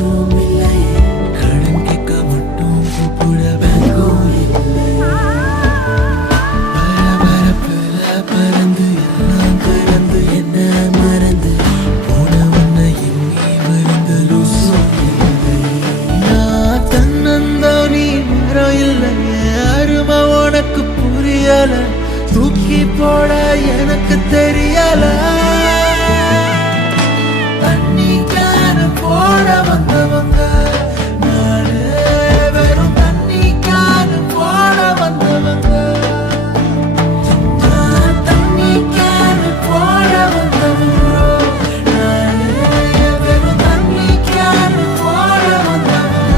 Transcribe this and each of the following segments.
காற்றும் இல்லை, கடன் கேட்க மட்டும் கூப்பிட பேங்கும் இல்லை. பரபரப்புல பறந்து எல்லாம் கடந்து என்ன மறந்து போன உன்னை எண்ணி வருந்த லூசும் இல்லை. நான் தன்னந்தனி மரம் இல்லை, அருமை உனக்கு புரியல, தூக்கி போட எனக்கு தெரியல. தண்ணி கேன போட வந்தவங்க நானு, வெறும் தண்ணி கேன போட வந்தவங்க. தண்ணி கேன போட வந்தவங்க நானு, வெறும் தண்ணி கேன போட வந்தவங்க.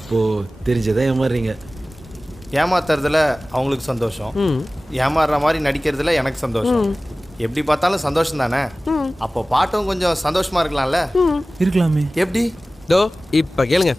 அப்போ தெரிஞ்சதான் ஏமாறுறீங்க. ஏமாத்துறதுல அவங்களுக்கு சந்தோஷம், ஏமாறுற மாதிரி நடிக்கிறதுல எனக்கு சந்தோஷம். எப்படி பார்த்தாலும் சந்தோஷம் தானே. அப்போ பாட்டும் கொஞ்சம் சந்தோஷமா இருக்கலாம்ல. இருக்கலாமே. எப்படி? தோ இப்ப கேளுங்க.